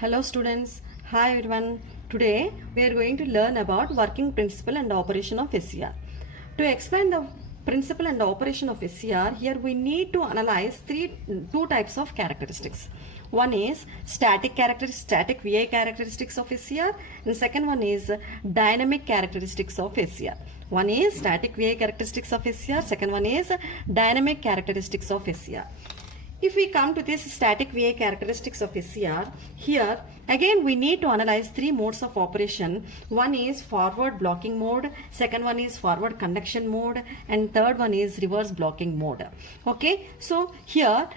Hello students, hi everyone. Today we are going to learn about working principle and operation of SCR. To explain the principle and operation of SCR, here we need to analyze two types of characteristics. One is static VI characteristics of SCR, and second one is dynamic characteristics of SCR. One is static VI characteristics of SCR, second one is dynamic characteristics of SCR. If we come to this static VI characteristics of SCR, here again we need to analyze three modes of operation. One is forward blocking mode, second one is forward conduction mode, and third one is reverse blocking mode. Okay, so here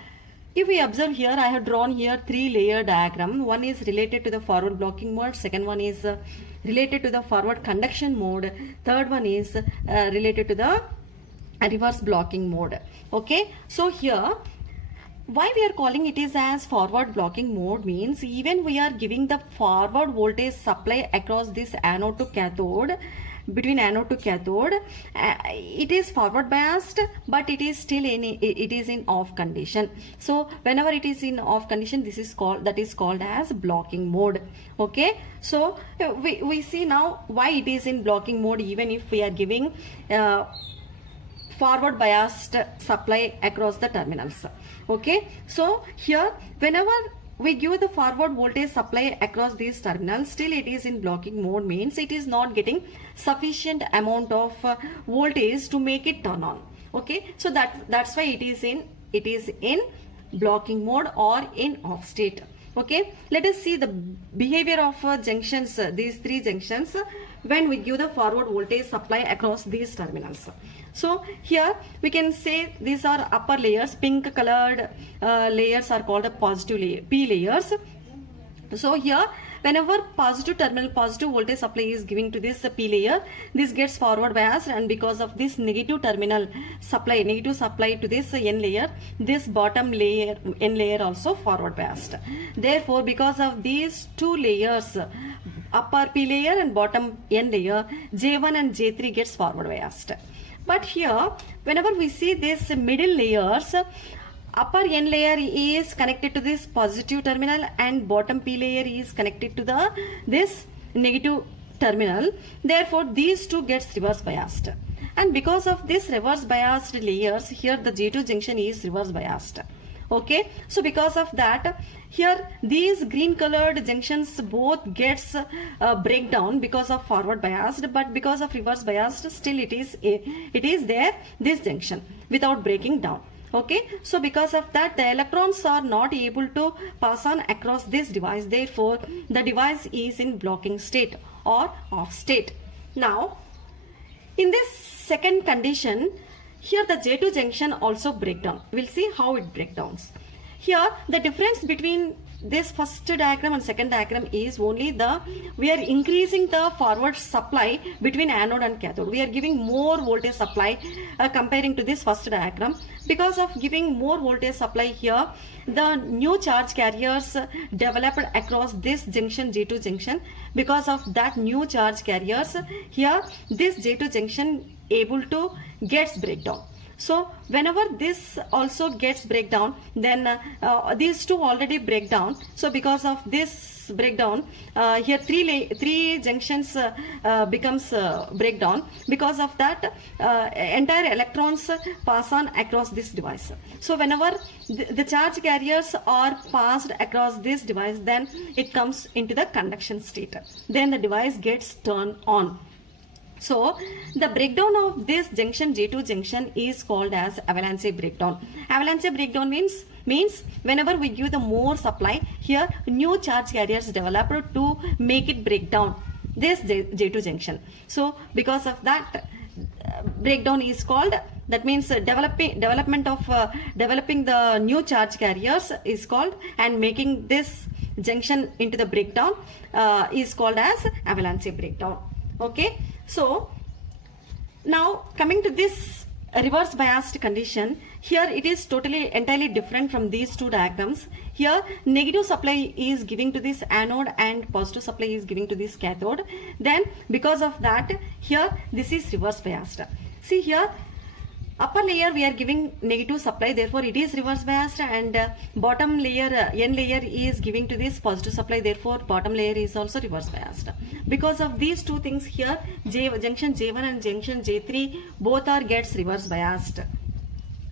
if we observe here, I have drawn here three-layer diagram. One is related to the forward blocking mode, second one is related to the forward conduction mode, third one is related to the reverse blocking mode. Okay, so here why we are calling it is as forward blocking mode means even we are giving the forward voltage supply across this anode to cathode, between anode to cathode, it is forward biased, but it is still in off condition. So whenever it is in off condition, this is called as blocking mode. Okay, so we see now why it is in blocking mode even if we are giving forward biased supply across the terminals. Okay, so here whenever we give the forward voltage supply across these terminals, still it is in blocking mode means it is not getting sufficient amount of voltage to make it turn on. Okay, so that's why it is in blocking mode or in off state. Okay, let us see the behavior of junctions, these three junctions, when we give the forward voltage supply across these terminals. So here we can say these are upper layers, pink colored layers are called the positive layer, P layers. So here whenever positive terminal, positive voltage supply is giving to this P layer, this gets forward biased, and because of this negative terminal supply, negative supply to this N layer, this bottom layer N layer also forward biased. Therefore because of these two layers, upper P layer and bottom N layer, J1 and J3 gets forward biased. But here whenever we see this middle layers, upper N layer is connected to this positive terminal and bottom P layer is connected to this negative terminal. Therefore these two gets reverse biased, and because of this reverse biased layers, here the J2 junction is reverse biased. Okay, so because of that, here these green colored junctions both gets breakdown because of forward biased, but because of reverse biased still it is there, this junction, without breaking down. Okay, so because of that the electrons are not able to pass on across this device, therefore the device is in blocking state or off state. Now in this second condition, here the J2 junction also breakdown. We'll see how it breakdowns. Here the difference between this first diagram and second diagram is only we are increasing the forward supply between anode and cathode. We are giving more voltage supply comparing to this first diagram. Because of giving more voltage supply here, the new charge carriers developed across this junction, J2 junction. Because of that new charge carriers, here this J2 junction able to gets breakdown. So whenever this also gets breakdown, then these two already break down. So because of this breakdown, here three junctions becomes breakdown. Because of that, entire electrons pass on across this device. So whenever the charge carriers are passed across this device, then it comes into the conduction state. Then the device gets turned on. So the breakdown of this junction, J2 junction, is called as avalanche breakdown. Avalanche breakdown means whenever we give the more supply, here new charge carriers develop to make it break down this J2 junction. So because of that, breakdown is called, that means developing the new charge carriers is called, and making this junction into the breakdown is called as avalanche breakdown. Okay, so now coming to this reverse biased condition, here it is entirely different from these two diagrams. Here negative supply is giving to this anode and positive supply is giving to this cathode. Then because of that, here this is reverse biased. See here upper layer we are giving negative supply, therefore it is reverse biased, and bottom layer n layer is giving to this positive supply, therefore bottom layer is also reverse biased. Because of these two things here, junction J1 and junction J3 both are gets reverse biased.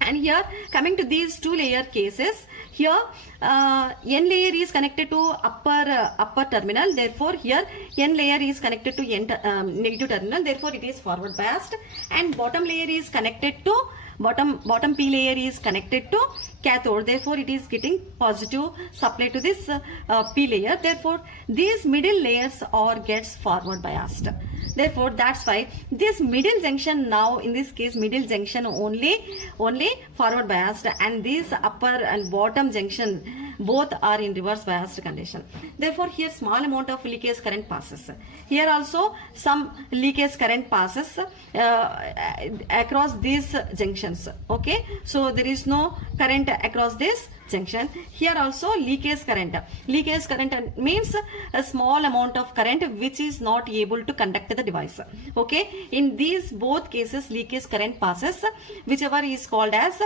And here coming to these two layer cases, here n layer is connected to upper terminal, therefore here n layer is connected to negative terminal, therefore it is forward biased, and bottom layer is connected to bottom P layer is connected to cathode, therefore it is getting positive supply to this P layer, therefore these middle layers are gets forward biased. Therefore that's why this middle junction, now in this case middle junction only forward biased, and this upper and bottom junction both are in reverse biased condition. Therefore here small amount of leakage current passes. Here also some leakage current passes across these junctions. Okay, so there is no current across this junction. Here also leakage current means a small amount of current which is not able to conduct the device. Okay, in these both cases leakage current passes, whichever is called as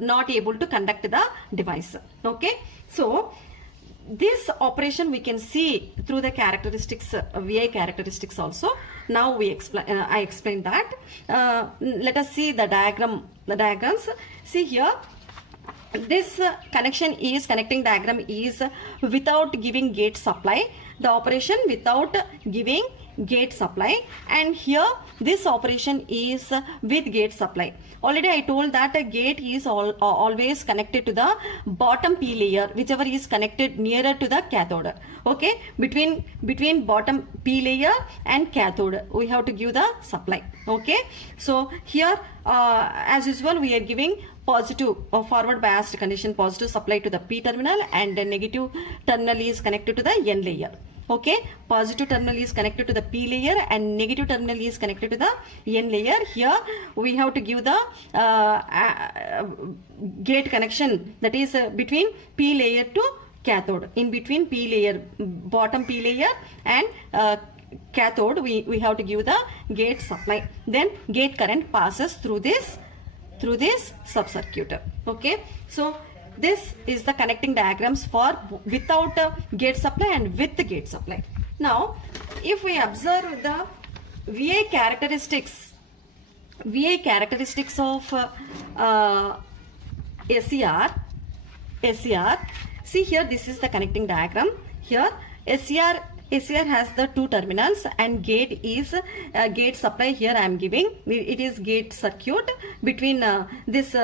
not able to conduct the device. Okay, so this operation we can see through the characteristics, VI characteristics also. Now we explain. I explained that. Let us see the diagrams. See here, this connection is connecting diagram is without giving gate supply. The operation without giving gate supply, and here this operation is with gate supply. Already I told that a gate is always connected to the bottom P layer, whichever is connected nearer to the cathode. Okay, between bottom P layer and cathode we have to give the supply. Okay, so here as usual we are giving positive forward biased condition, positive supply to the P terminal, and the negative terminal is connected to the N layer. Okay, positive terminal is connected to the P layer and negative terminal is connected to the N layer. Here we have to give the gate connection, that is between P layer to cathode. In between P layer, bottom P layer and cathode, we have to give the gate supply. Then gate current passes through this sub-circuit. Okay, so this is the connecting diagrams for without gate supply and with the gate supply. Now if we observe the VI characteristics of SCR, see here, this is the connecting diagram. Here SCR has the two terminals, and gate is gate supply. Here I am giving it is gate circuit between this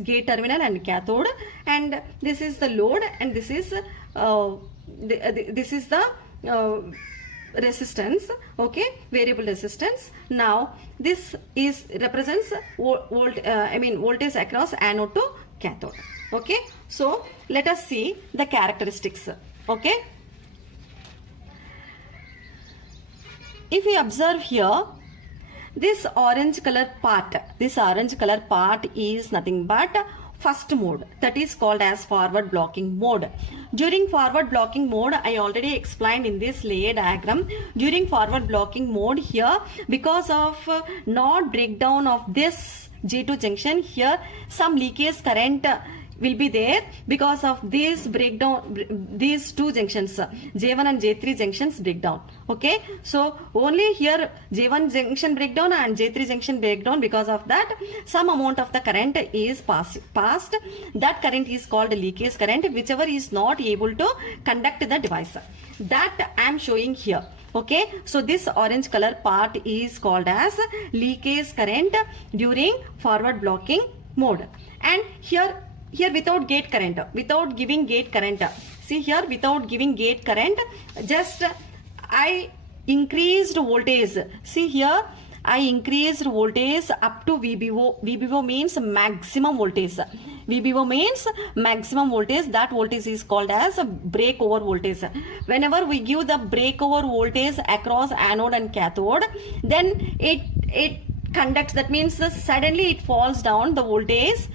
gate terminal and cathode, and this is the load, and this is the resistance. Okay, variable resistance. Now this is represents voltage across anode to cathode. Okay, so let us see the characteristics. Okay, if we observe here, this orange color part is nothing but first mode, that is called as forward blocking mode. During forward blocking mode, I already explained in this layer diagram. During forward blocking mode, here because of not breakdown of this J2 junction, here some leakage current will be there because of this breakdown, these two junctions, J1 and J3 junctions breakdown. Okay, so only here J1 junction breakdown and J3 junction breakdown, because of that some amount of the current is passed. That current is called leakage current, whichever is not able to conduct the device. That I am showing here. Okay, so this orange color part is called as leakage current during forward blocking mode. And here without gate current, without giving gate current, see here without giving gate current, just I increased voltage. See here I increased voltage up to VBO. VBO means maximum voltage. VBO means maximum voltage. That voltage is called as breakover voltage. Whenever we give the breakover voltage across anode and cathode, then it conducts. That means suddenly it falls down the voltage,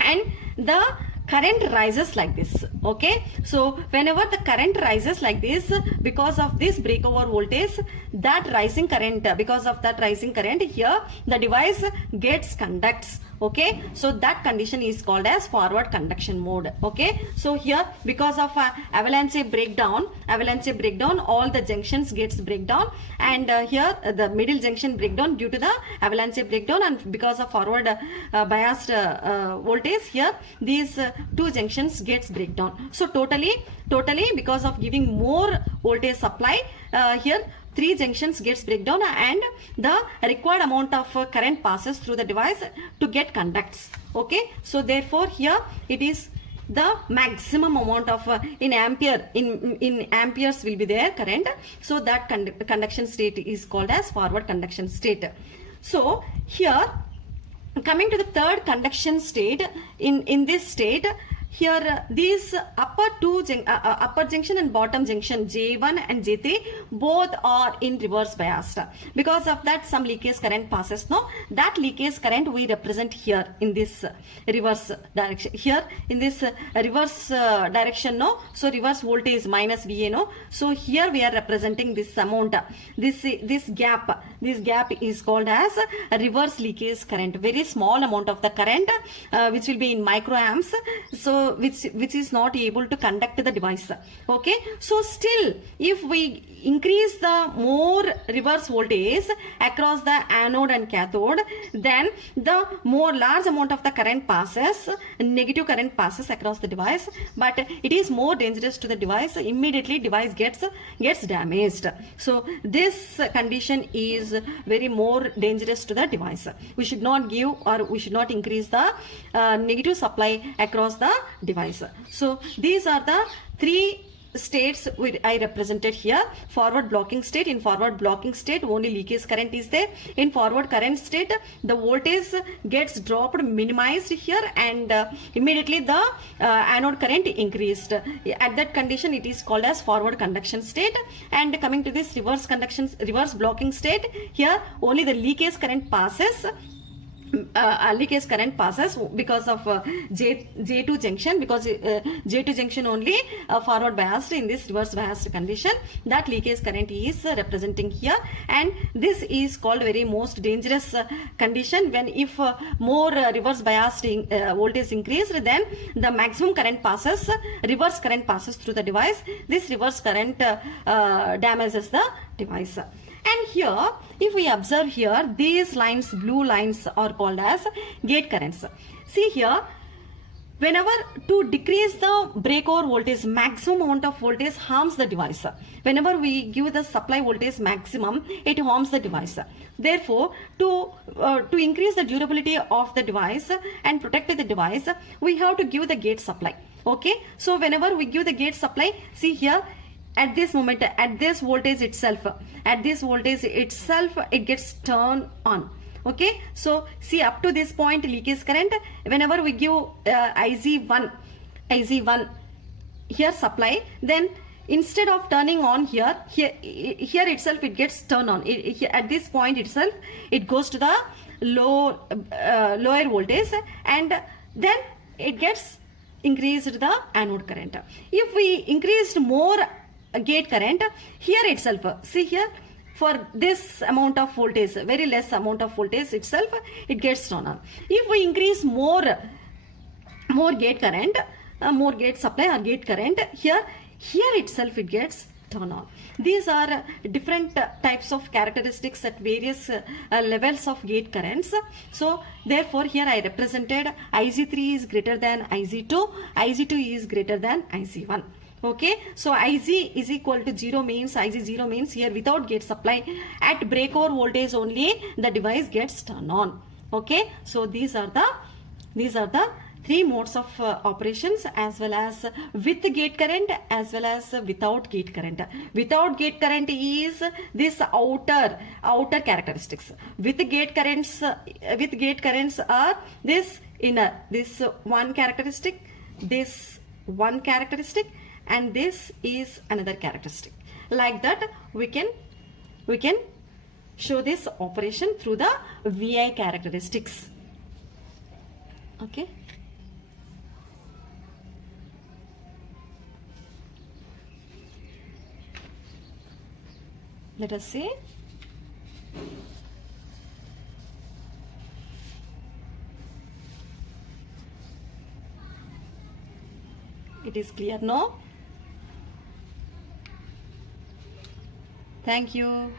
and the current rises like this. Okay, so whenever the current rises like this, because of this breakover voltage, that rising current, because of that rising current, here the device gets conducts. Okay, so that condition is called as forward conduction mode. Okay, so here because of avalanche breakdown, all the junctions gets breakdown, and here the middle junction breakdown due to the avalanche breakdown, and because of forward biased voltage, here these two junctions gets breakdown. So totally because of giving more voltage supply, here three junctions gets breakdown, and the required amount of current passes through the device to get conducts. Okay, so therefore here it is the maximum amount of in amperes will be there current. So that conduction state is called as forward conduction state. So here coming to the third conduction state, in this state, here these upper junction and bottom junction J1 and J3 both are in reverse biased. Because of that, some leakage current passes. No, that leakage current we represent here in this reverse direction. Here in this reverse direction, no, so reverse voltage minus VA, no. So here we are representing this amount. This gap is called as a reverse leakage current. Very small amount of the current, which will be in microamps. So which is not able to conduct the device. Okay, so still if we increase the more reverse voltage across the anode and cathode, then the more large amount of the current passes, negative current passes across the device, but it is more dangerous to the device. Immediately device gets damaged. So this condition is very more dangerous to the device. We should not give, or we should not increase the negative supply across the device. So these are the three states I represented here. Forward blocking state. In forward blocking state, only leakage current is there. In forward current state, the voltage gets dropped, minimized here, and immediately the anode current increased. At that condition, it is called as forward conduction state. And coming to this reverse blocking state, here only the leakage current passes. Because of J2 junction, because J2 junction only forward biased in this reverse biased condition, that leakage current is representing here, and this is called very most dangerous condition. When if more reverse biased voltage increased, then the maximum current passes, reverse current passes through the device. This reverse current damages the device. And here, if we observe here, these lines, blue lines, are called as gate currents. See here, whenever to decrease the breakover voltage, maximum amount of voltage harms the device. Whenever we give the supply voltage maximum, it harms the device. Therefore, to increase the durability of the device and protect the device, we have to give the gate supply. Okay, so whenever we give the gate supply, see here, at this moment, at this voltage itself, it gets turned on. Okay, so see, up to this point leakage current, whenever we give IZ1 here supply, then instead of turning on here itself it gets turned on. At this point itself it goes to the lower voltage, and then it gets increased the anode current. If we increased more gate current, here itself, see here, for this amount of voltage, very less amount of voltage itself, it gets turned on. If we increase more gate current, more gate supply or gate current, here itself it gets turned on. These are different types of characteristics at various levels of gate currents. So therefore here I represented IZ3 is greater than IZ2, IZ2 is greater than IZ1. Okay, so IZ is equal to 0 means, IZ0 means here without gate supply, at breakover voltage only the device gets turned on. Okay, so these are the three modes of operations, as well as with gate current as well as without gate current. Without gate current is this outer characteristics. With gate currents are this inner, this one characteristic, and this is another characteristic. Like that we can show this operation through the VI characteristics. Okay. Let us see. It is clear, no? Thank you.